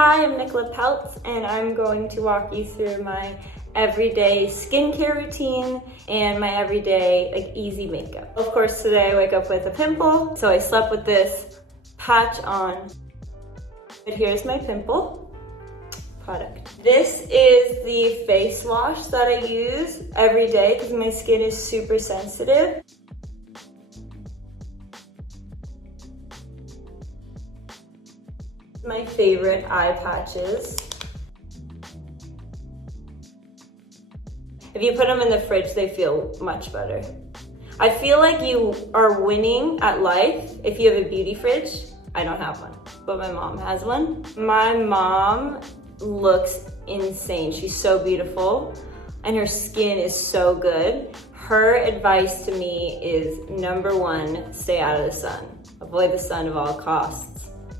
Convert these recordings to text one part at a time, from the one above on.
Hi, I'm Nicola Peltz, and I'm going to walk you through my everyday skincare routine and my everyday easy makeup. Of course, today I wake up with a pimple, so I slept with this patch on. But here's my pimple product. This is the face wash that I use every day because my skin is super sensitive. My favorite eye patches. If you put them in the fridge, they feel much better. I feel like you are winning at life if you have a beauty fridge. I don't have one, but my mom has one. My mom looks insane. She's so beautiful and her skin is so good. Her advice to me is number one, stay out of the sun. Avoid the sun at all costs.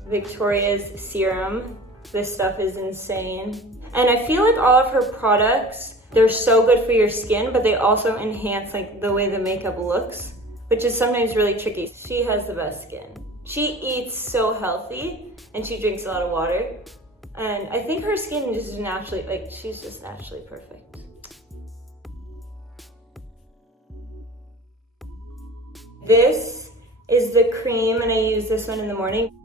Victoria's serum. This stuff is insane. And I feel like all of her products, they're so good for your skin, but they also enhance like the way the makeup looks, which is sometimes really tricky. She has the best skin. She eats so healthy and she drinks a lot of water. And I think her skin is just naturally, she's just naturally perfect. This is the cream and I use this one in the morning.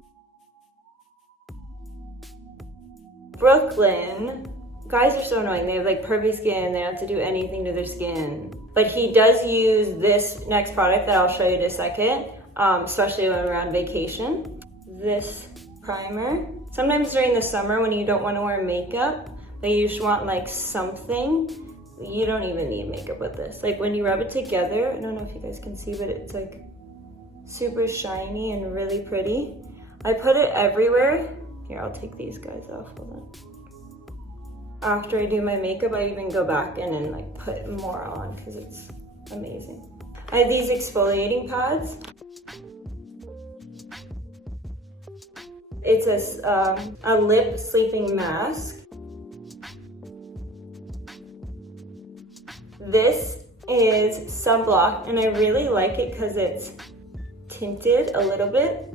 Brooklyn, guys are so annoying. They have like perfect skin. They don't have to do anything to their skin. But he does use this next product that I'll show you in a second, especially when we're on vacation. This primer. Sometimes during the summer when you don't want to wear makeup, but you just want like something, you don't even need makeup with this. Like when you rub it together, I don't know if you guys can see, but it's like super shiny and really pretty. I put it everywhere. Here, I'll take these guys off, hold on. After I do my makeup, I even go back in and like put more on because it's amazing. I have these exfoliating pads. It's a lip sleeping mask. This is sunblock and I really like it because it's tinted a little bit.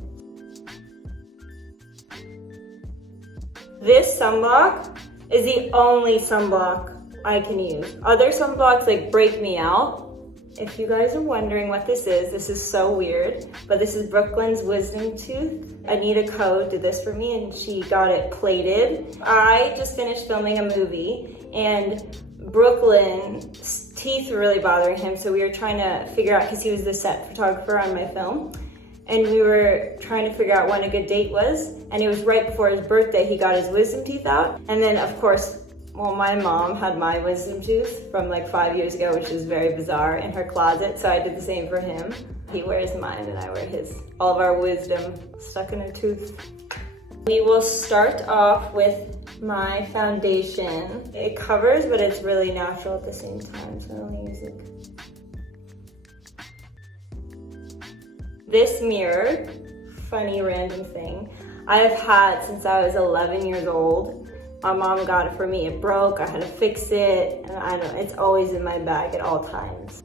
This sunblock is the only sunblock I can use. Other sunblocks like break me out. If you guys are wondering what this is so weird, but this is Brooklyn's Wisdom Tooth. Anita Ko did this for me and she got it plated. I just finished filming a movie and Brooklyn's teeth were really bothering him, so we were trying to figure out, because he was the set photographer on my film, and we were trying to figure out when a good date was, and it was right before his birthday. He got his wisdom teeth out, and then of course, well, my mom had my wisdom tooth from like 5 years ago, which is very bizarre, in her closet, so I did the same for him. He wears mine and I wear his. All of our wisdom stuck in a tooth. We will start off with my foundation. It covers, but it's really natural at the same time, so I only use it. This mirror, funny random thing, I have had since I was 11 years old. My mom got it for me. It broke, I had to fix it, and I don't know, it's always in my bag at all times.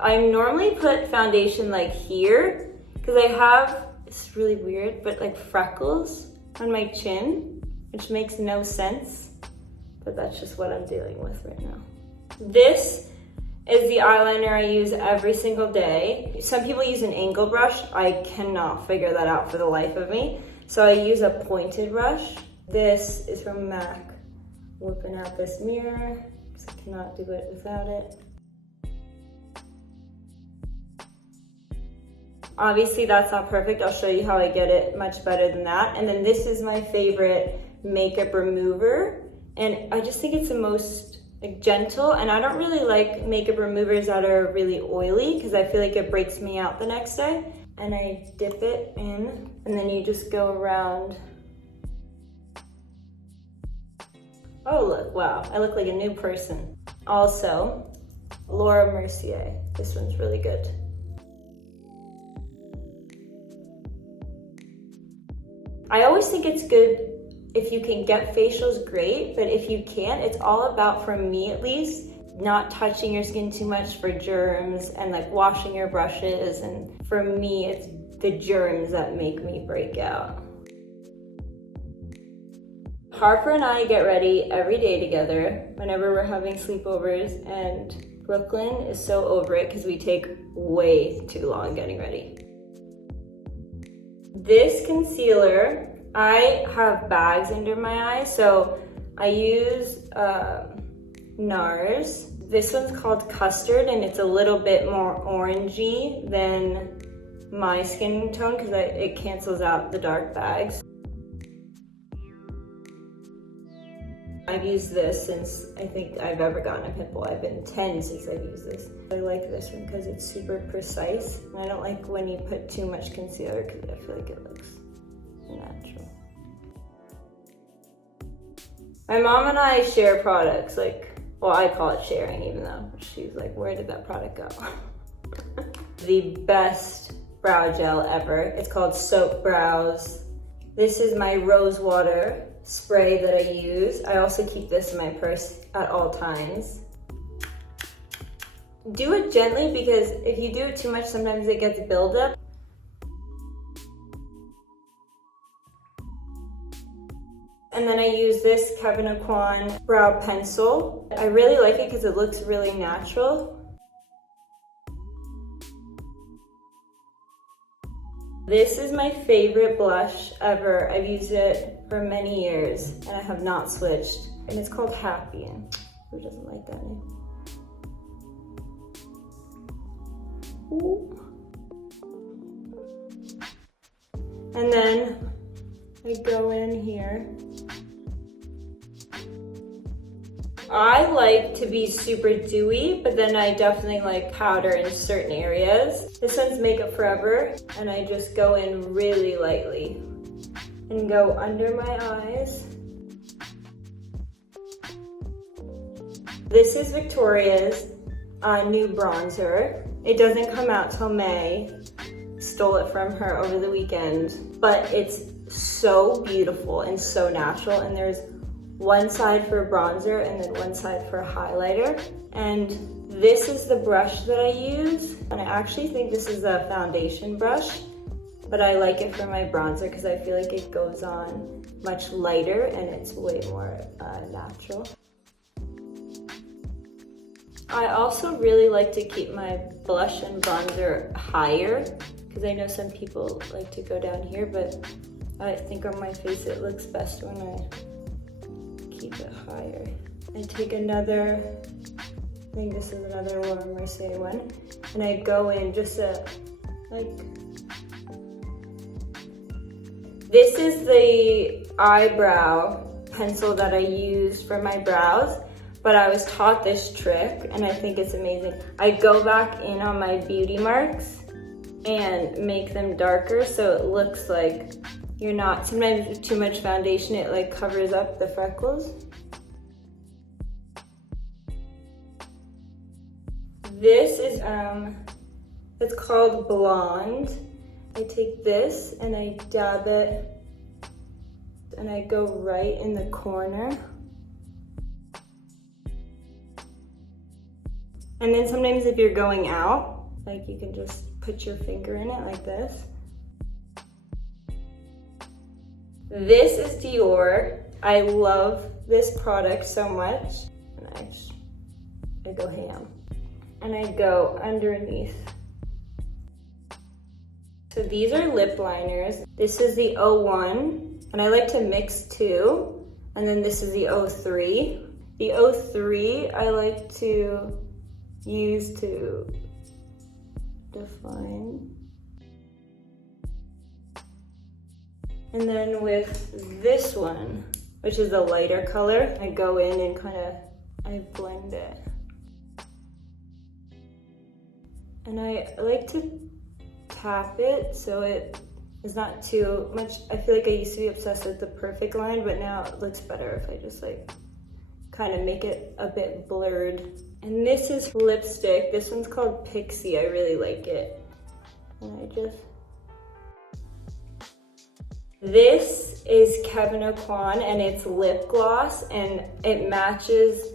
I normally put foundation like here, because I have, it's really weird, but like freckles on my chin, which makes no sense, but that's just what I'm dealing with right now. This is the eyeliner I use every single day. Some people use an angle brush. I cannot figure that out for the life of me. So I use a pointed brush. This is from MAC. Whipping out this mirror, because I cannot do it without it. Obviously that's not perfect. I'll show you how I get it much better than that. And then this is my favorite makeup remover. And I just think it's the most gentle, and I don't really like makeup removers that are really oily because I feel like it breaks me out the next day. And I dip it in, and then you just go around. Oh look, wow, I look like a new person. Also, Laura Mercier, this one's really good. I always think it's good if you can get facials, great, but if you can't, it's all about, for me at least, not touching your skin too much for germs and like washing your brushes. And for me, it's the germs that make me break out. Harper and I get ready every day together whenever we're having sleepovers, and Brooklyn is so over it because we take way too long getting ready. This concealer, I have bags under my eyes, so I use NARS. This one's called Custard, and it's a little bit more orangey than my skin tone because it cancels out the dark bags. I've used this since I think I've ever gotten a pimple. I've been 10 since I've used this. I like this one because it's super precise. And I don't like when you put too much concealer because I feel like it looks natural. My mom and I share products, well, I call it sharing, even though she's like, where did that product go? The best brow gel ever. It's called Soap Brows. This is my rose water spray that I use. I also keep this in my purse at all times. Do it gently because if you do it too much, sometimes it gets buildup. And then I use this Kevyn Aucoin brow pencil. I really like it because it looks really natural. This is my favorite blush ever. I've used it for many years and I have not switched. And it's called Happy. And who doesn't like that name? Ooh. And then I go in here. I like to be super dewy, but then I definitely like powder in certain areas. This one's Makeup Forever, and I just go in really lightly and go under my eyes. This is Victoria's new bronzer. It doesn't come out till May. Stole it from her over the weekend, but it's so beautiful and so natural, and there's one side for bronzer and then one side for highlighter. And this is the brush that I use. And I actually think this is a foundation brush, but I like it for my bronzer because I feel like it goes on much lighter and it's way more natural. I also really like to keep my blush and bronzer higher because I know some people like to go down here, but I think on my face it looks best when I keep it higher. I take another, I think this is another Laura Mercier one, and I go in just like, this is the eyebrow pencil that I use for my brows, but I was taught this trick and I think it's amazing. I go back in on my beauty marks and make them darker so it looks like you're not, sometimes with too much foundation, it like covers up the freckles. This is, it's called Blonde. I take this and I dab it and I go right in the corner. And then sometimes if you're going out, like you can just put your finger in it like this. This is Dior. I love this product so much. And I go ham. And I go underneath. So these are lip liners. This is the 01, and I like to mix two. And then this is the 03. The 03 I like to use to define. And then with this one, which is a lighter color, I go in and I blend it. And I like to tap it so it is not too much. I feel like I used to be obsessed with the perfect line, but now it looks better if I just like kind of make it a bit blurred. And this is lipstick. This one's called Pixie. I really like it. And this is Kevyn Aucoin and it's lip gloss and it matches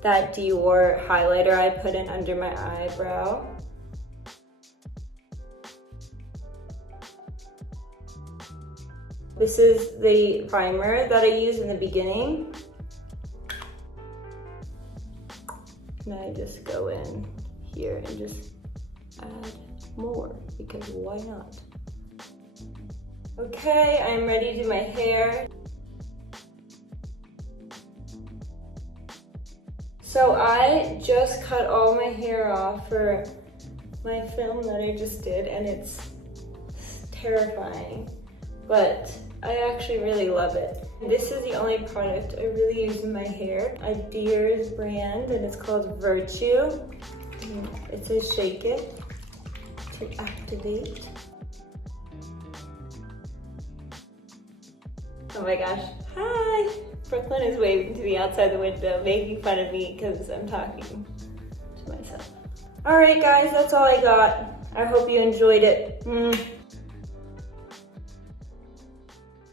that Dior highlighter I put in under my eyebrow. This is the primer that I use in the beginning. And I just go in here and just add more, because why not? Okay, I'm ready to do my hair. So I just cut all my hair off for my film that I just did, and it's terrifying, but I actually really love it. This is the only product I really use in my hair. A Deer's brand, and it's called Virtue. And it says shake it to activate. Oh my gosh, hi! Brooklyn is waving to me outside the window, making fun of me because I'm talking to myself. All right guys, that's all I got. I hope you enjoyed it.